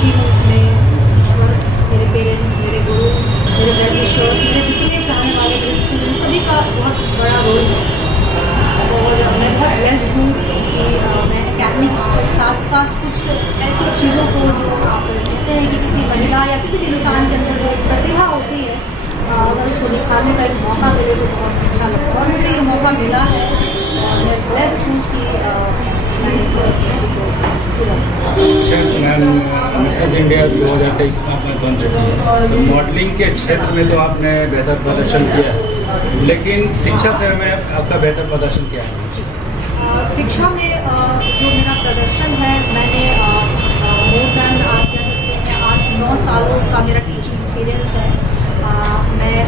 रुचि हूँ उसमें, ईश्वर, मेरे पेरेंट्स, मेरे गुरु, मेरे वेल विशर्स, मेरे जितने चाहने वाले मेरे स्टूडेंट्स, सभी का बहुत बड़ा रोल है। और मैं बहुत ब्लेस्ड हूँ कि मैं एकेडमिक्स के साथ साथ कुछ ऐसी चीज़ों को जो आप कहते हैं कि किसी महिला या किसी भी इंसान के अंदर जो एक प्रतिभा होती है, अगर उसको निखारने का एक मौका मिले तो बहुत अच्छा लगता है। और मुझे ये मौका मिला है और मैं ब्लेस्ड हूँ कि मैंने इस चीज़ को पूरा। अच्छा मैम, मिसेज इंडिया 2023 में आपने बन चुकी है, तो मॉडलिंग के क्षेत्र में तो आपने बेहतर प्रदर्शन किया है, लेकिन शिक्षा से में आपका बेहतर प्रदर्शन किया है? शिक्षा में जो मेरा प्रदर्शन है, मैंने मोर दैन आप कह सकते हैं 8-9 सालों का मेरा टीचिंग एक्सपीरियंस है। मैं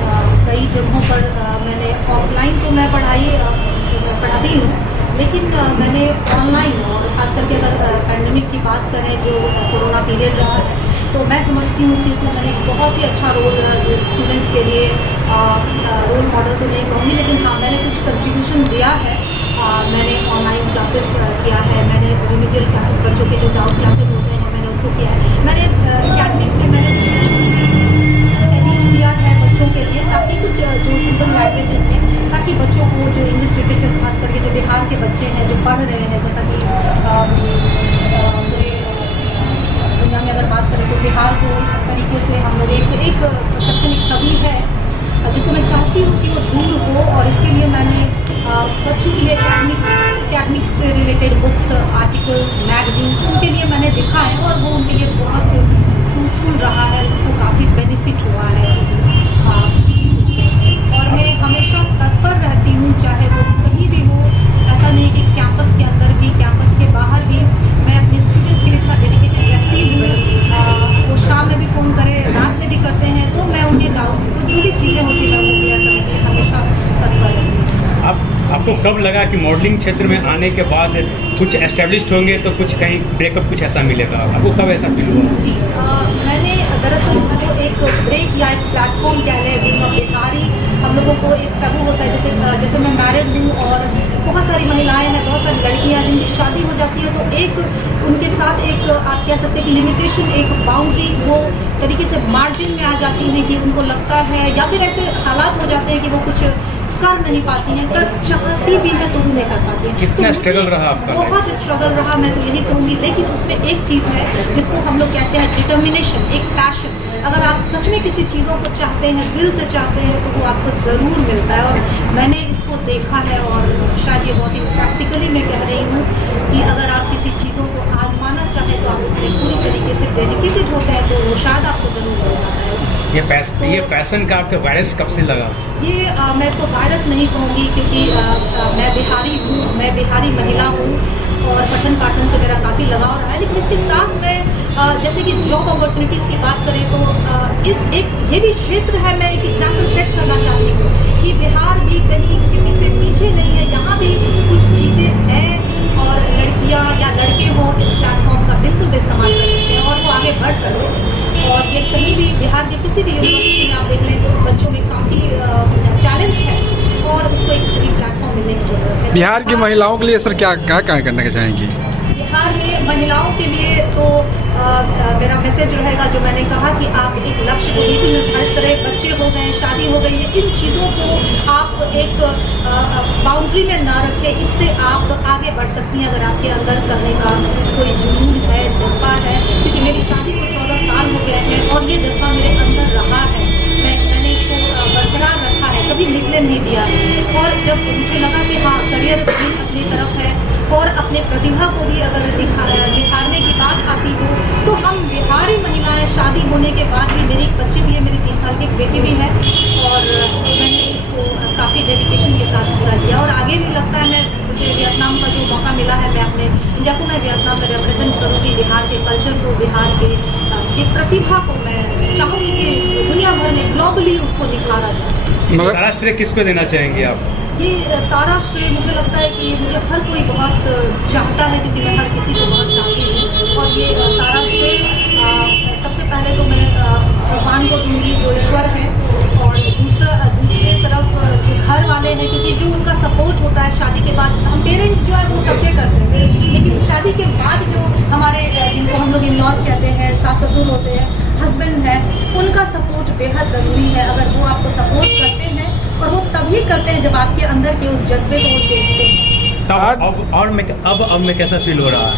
कई जगहों पर मैंने ऑफलाइन तो मैं पढ़ाती हूँ, लेकिन मैंने ऑनलाइन, और ख़ास करके अगर पैंडेमिक की बात करें जो कोरोना पीरियड रहा है, तो मैं समझती हूँ कि इसमें मैंने एक बहुत ही अच्छा रोल स्टूडेंट्स के लिए रोल मॉडल तो नहीं कहूँगी, लेकिन हाँ मैंने कुछ कंट्रीब्यूशन दिया है। मैंने ऑनलाइन क्लासेस किया है, मैंने रिमीडियल क्लासेस, बच्चों के जो डाउट क्लासेस होते हैं मैंने उसको किया है, मैंने एकेडमिक्स में मैंने कुछ एडिट किया है बच्चों के लिए, ताकि कुछ जो सिंपल लैंग्वेजेस में, ताकि बच्चों को जो इंग्लिश लिटरेचर खास करके जो बिहार के बच्चे हैं जो पढ़ रहे हैं, जैसा कि दुनिया में अगर बात करें तो बिहार को इस तरीके से हम लोग एक शैक्षणिक छवि है जिसको मैं चाहती हूँ कि वो दूर हो, और इसके लिए मैंने बच्चों के लिए एकेडमिक्स से रिलेटेड बुक्स, आर्टिकल्स, मैगजीन्स उनके लिए मैंने लिखा है, और वो उनके लिए बहुत फ्रूटफुल रहा है, उनको काफ़ी बेनिफिट हुआ है चीज़ों से। और मैं हमेशा तत्पर रहती हूँ, चाहे वो कहीं भी हो, ऐसा नहीं कि कैंपस के अंदर भी, कैंपस के बाहर भी, मैं अपने स्टूडेंट्स के लिए इतना डेडिकेटेड रहती हूँ। वो शाम में भी फ़ोन करें, रात में भी करते हैं, तो मैं उनके डाउट जो भी चीज़ें होती हैं वो क्लियर करने के लिए हमेशा तत्पर रहती हूँ। आपको कब लगा कि मॉडलिंग क्षेत्र में आने के बाद कुछ एस्टेब्लिश्ड होंगे तो कुछ कहीं ब्रेकअप कुछ ऐसा मिलेगा? आपको कब ऐसा फील हुआ? जी, मैंने दरअसल इसको एक ब्रेक या एक प्लेटफॉर्म कह लें, बीइंग अ बिहारी, हम लोगों को एक टैबू होता है, जैसे मैं मैरिड हूँ और बहुत सारी महिलाएं हैं, बहुत सारी लड़कियां जिनकी शादी हो जाती है, तो एक उनके साथ एक आप कह सकते हैं कि लिमिटेशन, एक बाउंड्री वो तरीके से मार्जिन में आ जाती हैं कि उनको लगता है, या फिर ऐसे हालात हो जाते हैं कि वो कुछ कर नहीं पाती हैं, कर चाहती भी है तो भी नहीं कर पाती हैं। कितना स्ट्रगल रहा आपका? बहुत स्ट्रगल रहा, मैं तो यही कहूँगी, लेकिन उसमें एक चीज़ है जिसको हम लोग कहते हैं डिटर्मिनेशन, एक पैशन। अगर आप सच में किसी चीज़ों को चाहते हैं, दिल से चाहते हैं, तो वो आपको ज़रूर मिलता है। और मैंने इसको देखा है, और शायद ये बहुत ही प्रैक्टिकली मैं कह रही हूँ कि अगर आप किसी चीज़ों को आजमाना चाहें तो आप उसमें पूरी तरीके से डेडिकेटेड होते हैं, तो वो शायद आपको ज़रूर मिल जाता है। ये पैशन का आपका वायरस कब से लगा? ये मैं इसको वायरस नहीं कहूँगी, क्योंकि मैं बिहारी हूँ, मैं बिहारी महिला हूँ, और पठन पाठन से मेरा काफ़ी लगाव रहा है। लेकिन इसके साथ मैं जैसे कि जॉब अपॉर्चुनिटीज़ की बात करें तो एक ये भी क्षेत्र है, मैं एक एग्जाम्पल सेट करना चाहती हूँ कि बिहार भी कहीं किसी से पीछे नहीं है, यहाँ भी कुछ चीज़ें हैं, और लड़कियाँ या लड़के हों इस प्लेटफॉर्म का बिल्कुल इस्तेमाल कर सकते हैं और वो आगे बढ़ सकते हैं। और ये कहीं भी बिहार के किसी भी यूनिवर्सिटी में आप देख लें तो बच्चों में काफ़ी टैलेंट है, और उसको एक सही प्लेटफॉर्म मिलने की जरूरत है। बिहार की महिलाओं के लिए सर क्या करना चाहेंगी? बिहार में महिलाओं के लिए तो मेरा मैसेज रहेगा, जो मैंने कहा कि आप एक लक्ष्य को बिल्कुल निर्धारित करें। बच्चे हो गए, शादी हो गई है, इन चीज़ों को आप एक बाउंड्री में ना रखें, इससे आप आगे बढ़ सकती हैं अगर आपके अंदर करने का कोई जुनून है, जज्बा है। क्योंकि मेरी शादी को 14 साल हो गए हैं और ये जज्बा मेरे अंदर रहा है, मैंने इसको बरकरार रखा है, कभी निकलने नहीं दिया। और जब मुझे लगा कि हाँ करियर भी अपनी तरफ है और अपने प्रतिभा को भी अगर निखारने की बात आती हो, तो हम बिहारी महिलाएं शादी होने के बाद भी, मेरी एक बच्ची भी है, मेरी 3 साल की एक बेटी भी है, और मैंने इसको काफ़ी डेडिकेशन के साथ पूरा किया। और आगे भी लगता है मुझे वियतनाम का जो मौका मिला है, मैं अपने इंडिया को मैं वियतनाम में रिप्रेजेंट करूँगी, बिहार के कल्चर को, बिहार के प्रतिभा को मैं चाहूँगी कि दुनिया भर में ग्लोबली उसको निखारा जाए। सारा श्रेय किसको देना चाहेंगे आप? ये सारा श्रेय मुझे लगता है कि मुझे हर कोई बहुत चाहता है, क्योंकि मैं हर किसी को बहुत चाहती हूँ। और ये सारा श्रेय सबसे पहले तो मैं भगवान को दूंगी जो ईश्वर है, और दूसरे तरफ जो घर वाले हैं, क्योंकि जो उनका सपोर्ट होता है शादी के बाद, हम पेरेंट्स जो है वो सबके करते हैं, लेकिन शादी के बाद जो हम हमारे जिनको हम लोग इन लॉज कहते हैं, सास ससुर होते हैं, हस्बैंड है, उनका सपोर्ट बेहद ज़रूरी है। अगर वो आपको सपोर्ट करते हैं, और वो तभी करते हैं जब आपके अंदर के उस जज्बे को वो देखते हैं। अब मैं कैसा फील हो रहा है?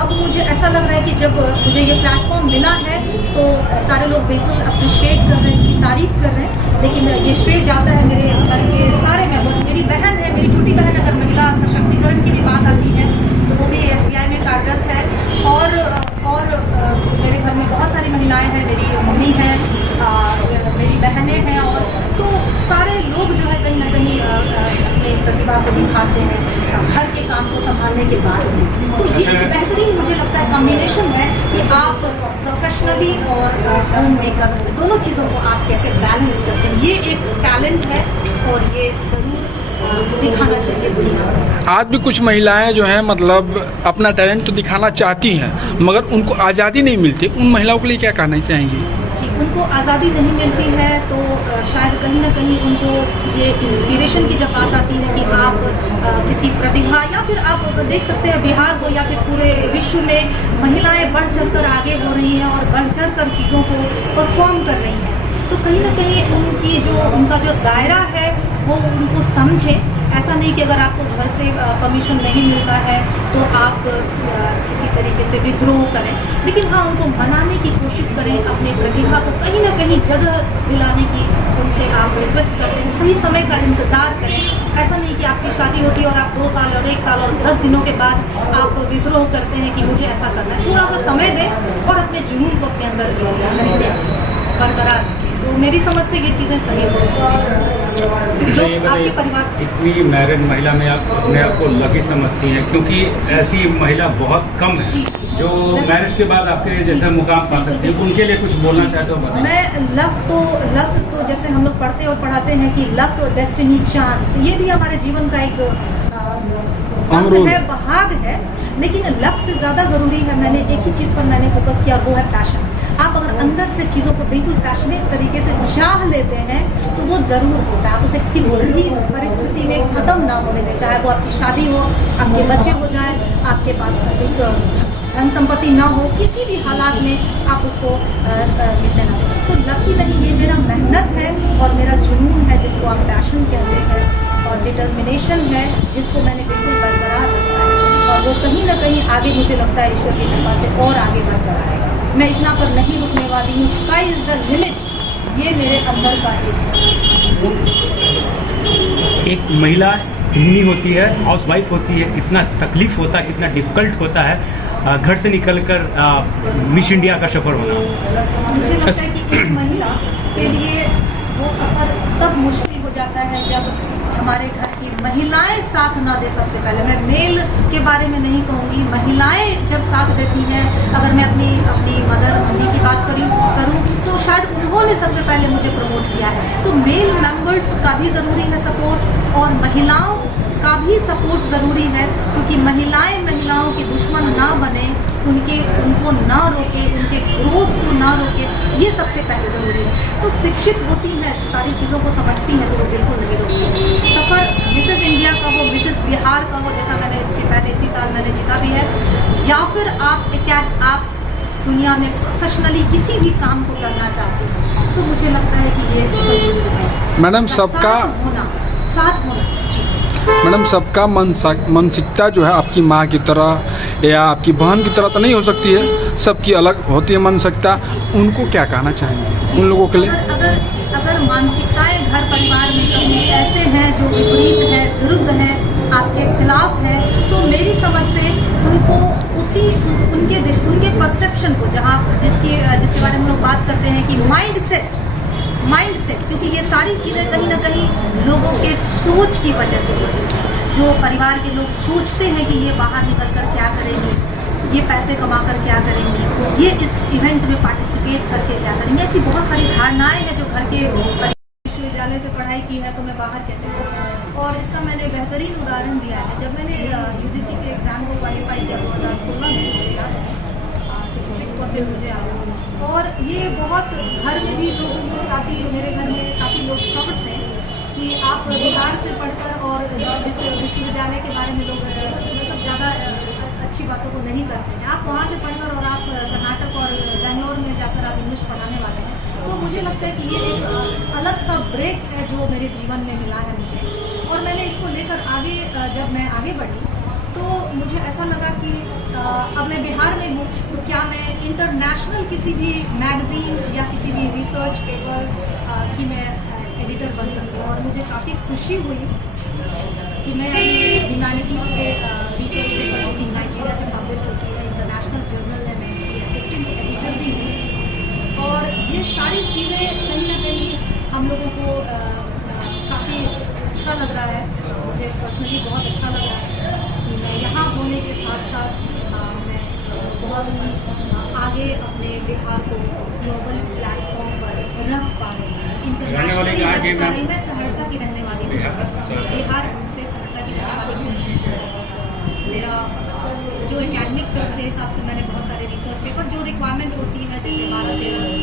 अब मुझे ऐसा लग रहा है कि जब मुझे ये प्लेटफॉर्म मिला है तो सारे लोग बिल्कुल अप्रिशिएट कर रहे हैं, इसकी तारीफ कर रहे हैं, लेकिन ये श्रेय जाता है मेरे घर के सारे मेंबर्स। मेरी बहन है, मेरी छोटी बहन, अगर महिला सशक्तिकरण की भी बात आती है तो वो भी SBI में कार्यरत है, और मेरे घर में बहुत सारी महिलाएं हैं, मेरी मम्मी है, मेरी बहनें हैं, और तो सारे लोग जो है कहीं ना कहीं अपने प्रतिभा को दिखाते हैं घर के काम को संभालने के बाद में। तो ये एक बेहतरीन मुझे लगता है कॉम्बिनेशन है कि आप प्रोफेशनली और होम मेकर दोनों चीज़ों को आप कैसे बैलेंस करते हैं। ये एक टैलेंट है और ये ज़रूर दिखाना चाहिए दुनिया में। आज भी कुछ महिलाएं जो हैं मतलब अपना टैलेंट तो दिखाना चाहती हैं, मगर उनको आज़ादी नहीं मिलती। उन महिलाओं के लिए क्या कहना चाहेंगी? जी, उनको आज़ादी नहीं मिलती है तो शायद कहीं ना कहीं उनको ये इंस्पिरेशन की जब बात आती है कि आप किसी प्रतिभा, या फिर आप देख सकते हैं बिहार हो या फिर पूरे विश्व में महिलाएं बढ़ चढ़ कर आगे हो रही हैं और बढ़ चढ़ कर चीज़ों को परफॉर्म कर रही हैं, तो कहीं ना कहीं उनका जो दायरा है वो उनको समझे। ऐसा नहीं कि अगर आपको घर से परमिशन नहीं मिलता है तो आप किसी तरीके से विद्रोह करें, लेकिन हाँ उनको मनाने की कोशिश करें, अपनी प्रतिभा को कहीं ना कहीं जगह दिलाने की उनसे आप रिक्वेस्ट करते हैं, सही समय का इंतज़ार करें। ऐसा नहीं कि आपकी शादी होती है और आप 2 साल और 1 साल और 10 दिनों के बाद आप विद्रोह करते हैं कि मुझे ऐसा करना है। थोड़ा सा समय दें और अपने जुनून को अपने अंदर बरकरार रखें। तो मेरी समझ से ये चीज़ें सही आपके परिवार। इतनी मैरिड महिला में आप अपने आप को लकी समझती हैं, क्योंकि ऐसी महिला बहुत कम है जो मैरिज के बाद आपके जैसा मुकाम पा सकती है। उनके लिए कुछ बोलना चाहते हो? बताइए। मैं लक तो जैसे हम लोग पढ़ते और पढ़ाते हैं कि लक, डेस्टिनी, चांस, ये भी हमारे जीवन का एक अंग है, भाग है, लेकिन लक से ज्यादा जरूरी है। मैंने एक ही चीज पर मैंने फोकस किया, वो है पैशन। आप अगर अंदर से चीजों को बिल्कुल पैशनेट तरीके से चाह लेते हैं तो वो जरूर होता है। आप उसे किसी भी परिस्थिति में खत्म ना होने दें, चाहे वो आपकी शादी हो, आपके बच्चे हो जाए, आपके पास एक धन संपत्ति ना हो, किसी भी हालात में आप उसको मिटने ना दें। तो लकी नहीं, ये मेरा मेहनत है और मेरा जुनून है जिसको आप पैशन कहते हैं, और डिटर्मिनेशन है जिसको मैंने बिल्कुल बरकरार रखा है, और वो कहीं ना कहीं आगे मुझे लगता है ईश्वर की कृपा से और आगे बढ़ता रहेगा। मैं इतना पर नहीं रुकने वाली हूँ। स्काई इज द लिमिट, ये मेरे अंदर का एक महिला गृहिणी होती है, हाउस वाइफ होती है, कितना तकलीफ होता है, कितना डिफिकल्ट होता है घर से निकलकर मिस इंडिया का सफर होना। मुझे लगता है कि एक महिला के लिए वो सफर तब मुश्किल हो जाता है जब हमारे घर की महिलाएं साथ ना दे। सबसे पहले मैं मेल के बारे में नहीं कहूँगी, महिलाएं जब साथ देती हैं, अगर मैं अपनी मम्मी की बात करूँ तो शायद उन्होंने सबसे पहले मुझे प्रमोट किया है। तो मेल मेंबर्स का भी ज़रूरी है सपोर्ट, और महिलाओं का भी सपोर्ट ज़रूरी है, क्योंकि महिलाओं की दुश्मन ना बने, उनको ना रोके, उनके ग्रोथ को ना रोके, ये सबसे पहले ज़रूरी है। तो शिक्षित होती हैं, सारी चीज़ों को समझती हैं, तो वो बिल्कुल नहीं रोकती। सफ़र मिसेस इंडिया का हो, मिसेस बिहार का हो, जैसा मैंने इसके पहले इसी साल मैंने जीता भी है, या फिर आप दुनिया में प्रोफेशनली किसी भी काम को करना चाहते हैं, तो मुझे लगता है कि ये ज़रूरी है। मैडम सबका साथ होना। मैडम सबका मानसिकता जो है आपकी माँ की तरह या आपकी बहन की तरह तो नहीं हो सकती है, सबकी अलग होती है मानसिकता। उनको क्या कहना चाहेंगे उन लोगों के लिए? अगर मानसिकताएं घर परिवार में कहीं ऐसे हैं जो विपरीत है, विरुद्ध है, आपके खिलाफ है, तो मेरी समझ से उनको उनके परसेप्शन को, जिसके बारे में हम लोग बात करते हैं कि माइंड सेट, क्योंकि ये सारी चीज़ें कहीं ना कहीं लोगों के सोच की वजह से होती है। जो परिवार के लोग सोचते हैं कि ये बाहर निकल कर क्या करेंगे, ये पैसे कमाकर क्या करेंगे, ये इस इवेंट में पार्टिसिपेट करके क्या करेंगे, ऐसी बहुत सारी धारणाएं हैं जो घर के विश्वविद्यालय से पढ़ाई की है तो मैं बाहर कैसे जाऊँ। और इसका मैंने बेहतरीन उदाहरण दिया है। जब मैंने UGC के एग्ज़ाम को क्वालिफाई किया 2016 में, 66% मुझे आया, और ये बहुत घर में भी लोगों को काफ़ी, मेरे घर में काफ़ी लोग शॉक्ड थे कि आप बिहार से पढ़कर और जिस विश्वविद्यालय के बारे में लोग मतलब ज़्यादा अच्छी बातों को नहीं करते हैं। आप वहाँ से पढ़कर और आप कर्नाटक और बेंगलोर में जाकर आप इंग्लिश पढ़ाने वाले हैं, तो मुझे लगता है कि ये एक अलग सा ब्रेक है जो मेरे जीवन में मिला है मुझे, और मैंने इसको लेकर आगे जब मैं आगे बढ़ी तो मुझे ऐसा लगा कि अब मैं बिहार में हूँ, तो क्या मैं इंटरनेशनल किसी भी मैगजीन या किसी भी रिसर्च पेपर की मैं एडिटर बन सकती हूँ। और मुझे काफ़ी खुशी हुई कि मैं अभी ह्यूमैनिटीज़ के रिसर्च पेपर जो कि नाइजीरिया से पब्लिश होती है, इंटरनेशनल जर्नल है, मैं इसकी असिस्टेंट एडिटर भी हूँ। और ये सारी चीज़ें कहीं ना कहीं हम लोगों को काफ़ी अच्छा लग रहा है, मुझे पर्सनली बहुत अच्छा लग रहा है कि मैं यहाँ होने के साथ साथ मैं बहुत ही आगे अपने बिहार को ग्लोबल प्लेटफॉर्म पर रख पा रही हूँ, इंटरनेशनली रख पा रही। मैं सहरसा की रहने वाली हूँ, बिहार से सहरसा की रहने वाली हूँ। मेरा जो एकेडमिक सर्च के हिसाब से मैंने बहुत सारे रिसर्च पेपर जो रिक्वायरमेंट होती है, जैसे 12-13